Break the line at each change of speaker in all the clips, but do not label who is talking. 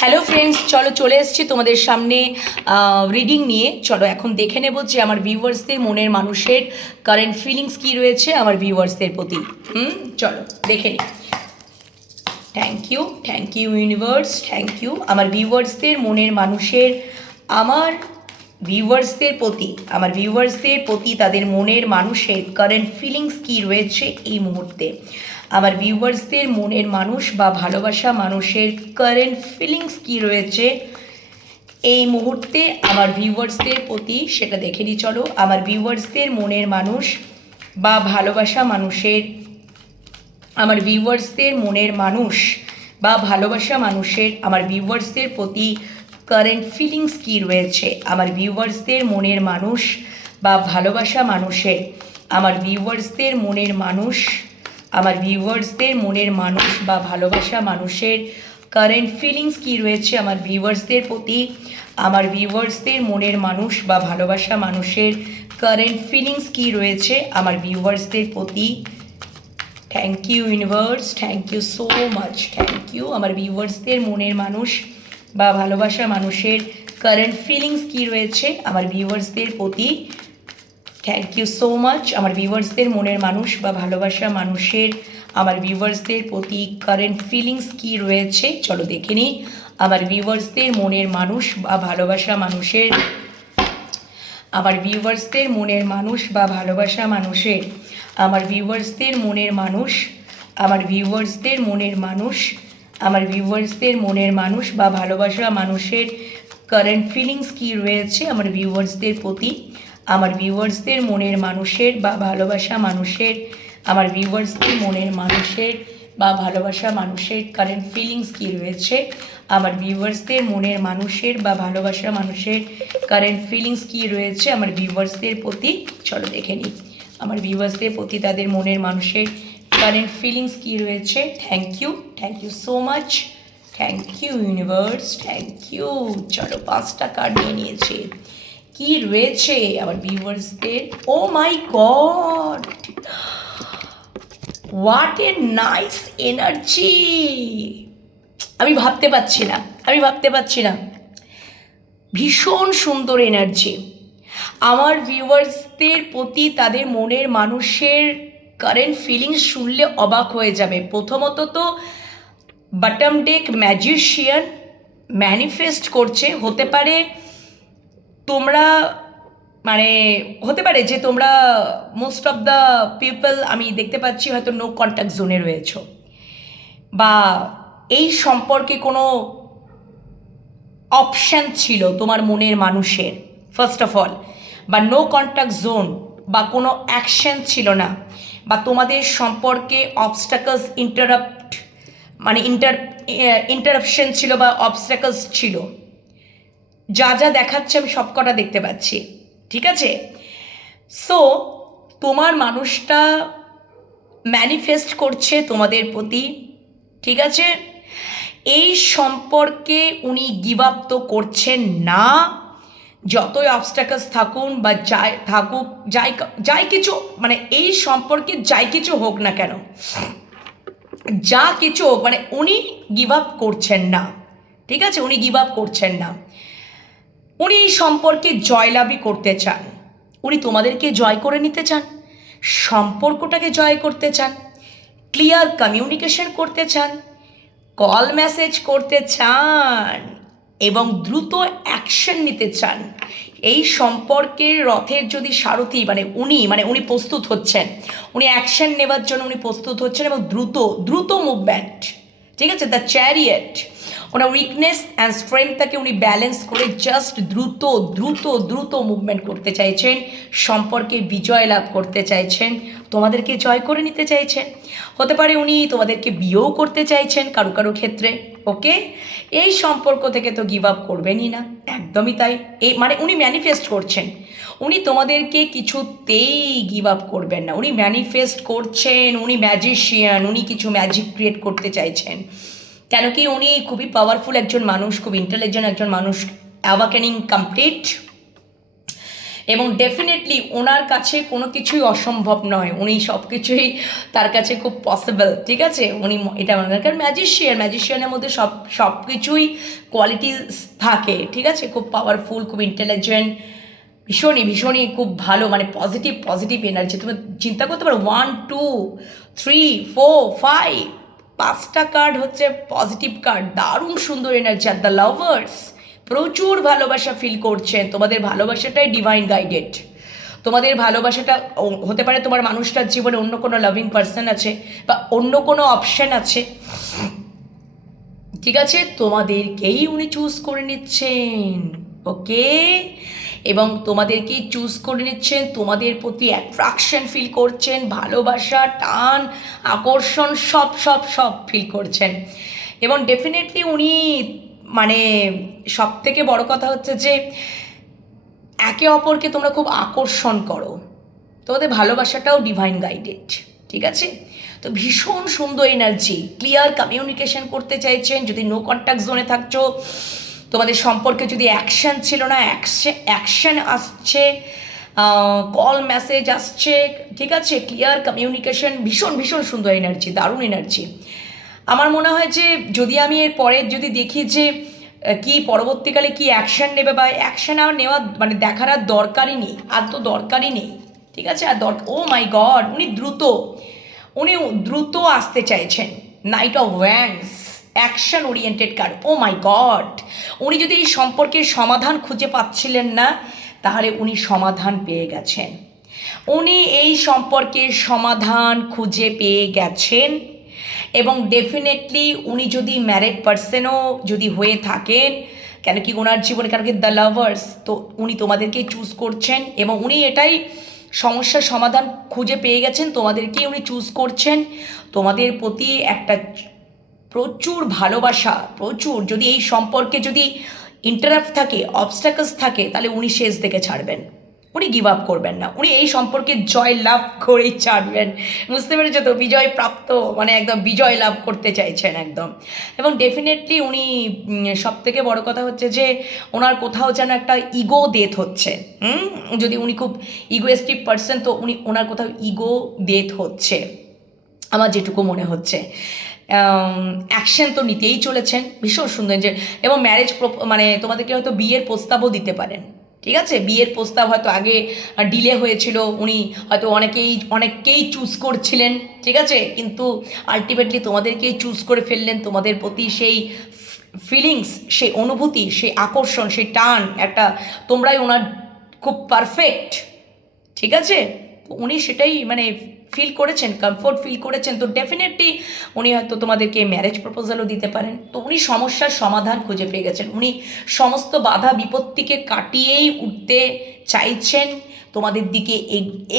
Hello friends চলো চলে এসছি তোমাদের সামনে রিডিং নিয়ে। চলো এখন দেখে নেব যে আমার ভিউয়ার্সদের মনের মানুষের কারেন্ট ফিলিংস কী রয়েছে আমার ভিউয়ার্সদের প্রতি। হুম, চলো দেখে নিই। Thank you thank you universe thank you আমার ভিউয়ার্সদের মনের মানুষের, আমার ভিউয়ার্সদের প্রতি, আমার ভিউয়ার্সদের প্রতি তাদের মনের মানুষের কারেন্ট ফিলিংস কী রয়েছে এই মুহূর্তে? আমার ভিউয়ার্সদের মনের মানুষ বা ভালোবাসা মানুষের কারেন্ট ফিলিংস কী রয়েছে? এই মুহূর্তে আমার ভিউয়ার্সদের প্রতি সেটা দেখে নিই, চলো। আমার ভিউয়ার্সদের মনের মানুষ বা ভালোবাসা মানুষের, আমার ভিউয়ার্সদের মনের মানুষ বা ভালোবাসা মানুষের, আমার ভিউয়ার্সদের প্রতি কারেন্ট ফিলিংস কী রয়েছে? আমার ভিউয়ার্সদের মনের মানুষ বা ভালোবাসা মানুষের, আমার ভিউয়ার্সদের মনের মানুষ আমার ভিউয়ার্সদের মনের মানুষ বা ভালোবাসা মানুষের কারেন্ট ফিলিংস কী রয়েছে আমার ভিউয়ার্সদের প্রতি? আমার ভিউয়ার্সদের মনের মানুষ বা ভালোবাসা মানুষের কারেন্ট ফিলিংস কী রয়েছে আমার ভিউয়ার্সদের প্রতি? Thank you universe thank you so much thank you আমার ভিউয়ার্সদের মনের মানুষ বা ভালোবাসা মানুষের কারেন্ট ফিলিংস কী রয়েছে আমার ভিউয়ার্সদের প্রতি? থ্যাংক ইউ সো মাচ আমার ভিউয়ার্সদের মনের মানুষ বা ভালোবাসা মানুষের, আমার ভিউয়ার্সদের প্রতি কারেন্ট ফিলিংস কী রয়েছে, চলো দেখে নিই। আমার ভিউয়ার্সদের মনের মানুষ বা ভালোবাসা মানুষের, আমার ভিউয়ার্সদের মনের মানুষ বা ভালোবাসা মানুষের, আমার ভিউয়ার্সদের মনের মানুষ, আমার ভিউয়ার্সদের মনের মানুষ, আমার ভিউয়ার্সদের মনের মানুষ বা ভালোবাসা মানুষের কারেন্ট ফিলিংস কী রয়েছে, আমার ভিউয়ার্সদের প্রতি। আমার ভিউয়ার্সদের মনের মানুষের বা ভালোবাসা মানুষের, আমার ভিউয়ার্সদের মনের মানুষের বা ভালোবাসা মানুষের কারেন্ট ফিলিংস কী রয়েছে? আমার ভিউয়ার্সদের মনের মানুষের বা ভালোবাসা মানুষের কারেন্ট ফিলিংস কী রয়েছে? আমার ভিউয়ার্সদের প্রতি, চলো দেখে নিই। আমার ভিউয়ার্সদের প্রতি তাদের মনের মানুষের কারেন্ট ফিলিংস কী রয়েছে? Thank you thank you so much thank you universe thank you চলো পাঁচটা কার্ড নিয়ে নিয়েছে। কি রয়েছে? আমার ভিউয়ার্সদের ও my God what a nice energy আমি ভাবতে পারছি না, আমি ভাবতে পারছি না। ভীষণ সুন্দর এনার্জি আমার ভিউয়ার্সদের প্রতি তাদের মনের মানুষের কারেন্ট ফিলিংস শুনলে অবাক হয়ে যাবে। প্রথমত তো বাটম ডেক ম্যাজিশিয়ান ম্যানিফেস্ট করছে, হতে পারে তোমরা মানে হতে পারে যে তোমরা মোস্ট অফ দ্য পিপল আমি দেখতে পাচ্ছি হয়তো নো কন্ট্যাক্ট জোনে রয়েছ। বা এই সম্পর্কে কোনো অপশান ছিল তোমার মনের মানুষের ফার্স্ট অফ অল বা নো কন্ট্যাক্ট জোন বা কোনো অ্যাকশন ছিল না। বা তোমাদের সম্পর্কে অবস্টাকলস ইন্টারাপ্ট মানে ইন্টার ইন্টারাপশন ছিল বা অবস্টাকলস ছিল। যা যা দেখাচ্ছে আমি সবকটা দেখতে পাচ্ছি, ঠিক আছে? সো তোমার মানুষটা ম্যানিফেস্ট করছে তোমাদের প্রতি, ঠিক আছে? এই সম্পর্কে উনি গিভ আপ তো করছেন না, যতই অবস্টাকলস থাকুন বা যাই থাকুক, যাই যাই কিছু মানে এই সম্পর্কে যাই কিছু হোক না কেন, যা কিছু হোক মানে উনি গিভ আপ করছেন না, ঠিক আছে? উনি গিভ আপ করছেন না। উনি এই সম্পর্কে জয়লাভই করতে চান। উনি তোমাদেরকে জয় করে নিতে চান, সম্পর্কটাকে জয় করতে চান ক্লিয়ার কমিউনিকেশন করতে চান কল মেসেজ করতে চান এবং দ্রুত অ্যাকশন নিতে চান। এই সম্পর্কের রথের যদি সারথি মানে উনি মানে উনি প্রস্তুত হচ্ছেন, উনি অ্যাকশন নেবার জন্য উনি প্রস্তুত হচ্ছেন এবং দ্রুত দ্রুত মুভমেন্ট ঠিক আছে? দ্য চ্যারিয়েট ওনার উইকনেস অ্যান্ড স্ট্রেংথটাকে উনি ব্যালেন্স করে জাস্ট দ্রুত দ্রুত দ্রুত মুভমেন্ট করতে চাইছেন, সম্পর্কে বিজয় লাভ করতে চাইছেন, তোমাদেরকে জয় করে নিতে চাইছেন। হতে পারে উনি তোমাদেরকে বিয়েও করতে চাইছেন কারও কারও ক্ষেত্রে ওকে এই সম্পর্ক থেকে তো গিভ আপ করবেনই না, একদমই তাই। এই মানে উনি ম্যানিফেস্ট করছেন। উনি তোমাদেরকে কিছুতেই গিভ আপ করবেন না। উনি ম্যানিফেস্ট করছেন, উনি ম্যাজিশিয়ান উনি কিছু ম্যাজিক ক্রিয়েট করতে চাইছেন। কেন কি উনি খুবই পাওয়ারফুল একজন মানুষ, খুব ইন্টেলিজেন্ট একজন মানুষ অ্যাওয়াকেনিং কমপ্লিট এবং ডেফিনেটলি ওনার কাছে কোনো কিছুই অসম্ভব নয়। উনি সব কিছুই তার কাছে খুব পসিবল ঠিক আছে? উনি এটা মনে করেন কারণ ম্যাজিশিয়ান ম্যাজিশিয়ানের মধ্যে সব সব কিছুই কোয়ালিটি থাকে, ঠিক আছে? খুব পাওয়ারফুল খুব ইন্টেলিজেন্ট ভীষণই ভীষণই খুব ভালো মানে পজিটিভ পজিটিভ এনার্জি তুমি চিন্তা করতে পারো one two three four five পাঁচটা কার্ড হচ্ছে পজিটিভ কার্ড দারুণ সুন্দর এনার্জি আর দ্য লাভার্স প্রচুর ভালোবাসা ফিল করছেন, তোমাদের ভালোবাসাটাই ডিভাইন গাইডেড তোমাদের ভালোবাসাটা হতে পারে তোমার মানুষটার জীবনে অন্য কোনো লাভিং পার্সন আছে বা অন্য কোনো অপশন আছে। ঠিক আছে? তোমাদেরকেই উনি চুজ করে নিচ্ছেন। ওকে এবং তোমাদেরকেই চুজ করে নিচ্ছেন, তোমাদের প্রতি অ্যাট্রাকশন ফিল করছেন, ভালোবাসা, টান, আকর্ষণ, সব সব সব ফিল করছেন। এবং ডেফিনেটলি উনি মানে সব থেকে বড় কথা হচ্ছে যে, একে অপরকে তোমরা খুব আকর্ষণ করো। তোমাদের ভালোবাসাটাও ডিভাইন গাইডেড ঠিক আছে? তো ভীষণ সুন্দর এনার্জি ক্লিয়ার কমিউনিকেশন করতে চাইছেন, যদি নো কন্ট্যাক্ট জোনে থাকছো তোমাদের সম্পর্কে যদি অ্যাকশন ছিল না অ্যাকশন আসছে কল মেসেজ আসছে, ঠিক আছে? ক্লিয়ার কমিউনিকেশন ভীষণ ভীষণ সুন্দর এনার্জি দারুণ এনার্জি আমার মনে হয় যে যদি আমি এর পরে যদি দেখি যে কি পরবর্তীকালে কি অ্যাকশন নেবে বা অ্যাকশন আর নেওয়া মানে দেখার আর দরকারই নেই, আর তো দরকারই নেই, ঠিক আছে? আর দরকার ও মাই গড উনি দ্রুত উনি দ্রুত আসতে চাইছেন knight of wands action oriented card oh my God উনি যদি এই সম্পর্কের সমাধান খুঁজে পাচ্ছিলেন না, তাহলে উনি সমাধান পেয়ে গেছেন। উনি এই সম্পর্কের সমাধান খুঁজে পেয়ে গেছেন এবং ডেফিনেটলি উনি যদি ম্যারেড পার্সনও যদি হয়ে থাকেন, কেন কি ওনার জীবনে কেন কি দ্য লাভার্স তো উনি তোমাদেরকেই চুজ করছেন এবং উনি এটাই সমস্যার সমাধান খুঁজে পেয়ে গেছেন, তোমাদেরকেই উনি চুজ করছেন। তোমাদের প্রতি একটা প্রচুর ভালোবাসা, প্রচুর। যদি এই সম্পর্কে যদি ইন্টারাপ্ট থাকে অবস্টাকলস থাকে, তাহলে উনি শেষ থেকে ছাড়বেন। উনি গিভ আপ করবেন না। উনি এই সম্পর্কে জয় লাভ করেই ছাড়বেন। বুঝতে পেরেছ তো? বিজয় প্রাপ্ত মানে একদম বিজয় লাভ করতে চাইছেন একদম। এবং ডেফিনেটলি উনি সব থেকে বড় কথা হচ্ছে যে, ওনার কোথাও যেন একটা ইগো ডেথ হচ্ছে। যদি উনি খুব ইগোয়েস্টিক পার্সন তো উনি, ওনার কোথাও ইগো ডেথ হচ্ছে। আমার যেটুকু মনে হচ্ছে। অ্যাকশন তো নিতেই চলেছেন। ভীষণ সুন্দর যে, এবং ম্যারেজ মানে তোমাদেরকে হয়তো বিয়ের প্রস্তাবও দিতে পারেন। ঠিক আছে? বিয়ের প্রস্তাব হয়তো আগে ডিলে হয়েছিল। উনি হয়তো অনেকেই, অনেককেই চুজ করছিলেন। ঠিক আছে? কিন্তু আলটিমেটলি তোমাদেরকেই চুজ করে ফেললেন। তোমাদের প্রতি সেই ফিলিংস সেই অনুভূতি, সেই আকর্ষণ, সেই টান একটা, তোমরাই ওনার খুব পারফেক্ট ঠিক আছে? উনি সেটাই মানে ফিল করেছেন কমফোর্ট ফিল করেছেন, তো ডেফিনেটলি উনি হয়তো তোমাদেরকে ম্যারেজ প্রপোজালও দিতে পারেন। তো উনি সমস্যার সমাধান খুঁজে পেয়ে গেছেন। উনি সমস্ত বাধা বিপত্তিকে কাটিয়েই উঠতে চাইছেন, তোমাদের দিকে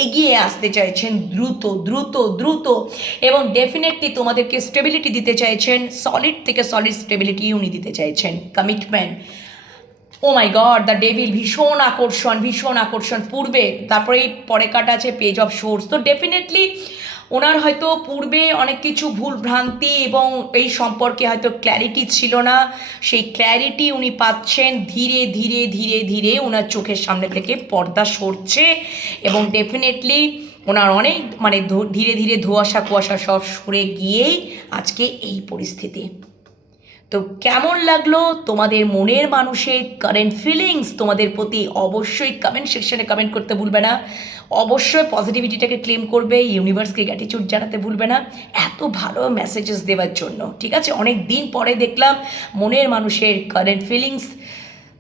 এগিয়ে আসতে চাইছেন দ্রুত দ্রুত দ্রুত এবং ডেফিনেটলি তোমাদেরকে স্টেবিলিটি দিতে চাইছেন সলিড থেকে সলিড স্টেবিলিটি উনি দিতে চাইছেন। Commitment oh my God the devil ভীষণ আকর্ষণ ভীষণ আকর্ষণ। পূর্বে তারপরে এই পরে কাটা আছে পেজ অফ সোর্স তো ডেফিনেটলি ওনার হয়তো পূর্বে অনেক কিছু ভুল ভ্রান্তি এবং এই সম্পর্কে হয়তো ক্ল্যারিটি ছিল না। সেই ক্ল্যারিটি উনি পাচ্ছেন ধীরে ধীরে ধীরে ধীরে ওনার চোখের সামনে থেকে পর্দা সরছে এবং ডেফিনেটলি ওনার অনেক মানে ধীরে ধীরে ধোয়াশা কুয়াশা সব সরে গিয়েই আজকে এই পরিস্থিতি। তো কেমন লাগল তোমাদের মনের মানুষের কারেন্ট ফিলিংস তোমাদের প্রতি? অবশ্যই কমেন্ট সেকশনে কমেন্ট করতে ভুলবে না। অবশ্যই পজিটিভিটিটাকে ক্লেম করবে ইউনিভার্সকে গ্র্যাটিচিউড জানাতে ভুলবে না। এত ভালো মেসেজেস দেওয়ার জন্য, ঠিক আছে? অনেক দিন পরে দেখলাম মনের মানুষের কারেন্ট ফিলিংস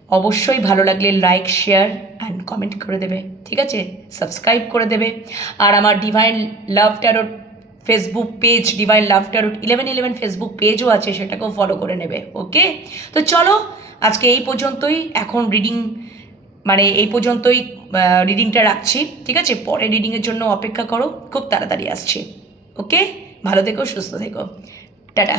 অবশ্যই ভালো লাগলে লাইক শেয়ার অ্যান্ড কমেন্ট করে দেবে, ঠিক আছে? সাবস্ক্রাইব করে দেবে। আর আমার divine love tarot Facebook page divine love tarot eleven eleven Facebook পেজও আছে, সেটাকেও ফলো করে নেবে ওকে তো চলো, আজকে এই পর্যন্তই, এখন রিডিং মানে এই পর্যন্তই রিডিংটা রাখছি, ঠিক আছে? পরে রিডিংয়ের জন্য অপেক্ষা করো, খুব তাড়াতাড়ি আসছি ওকে ভালো থেকো, সুস্থ থেকো। টাটা।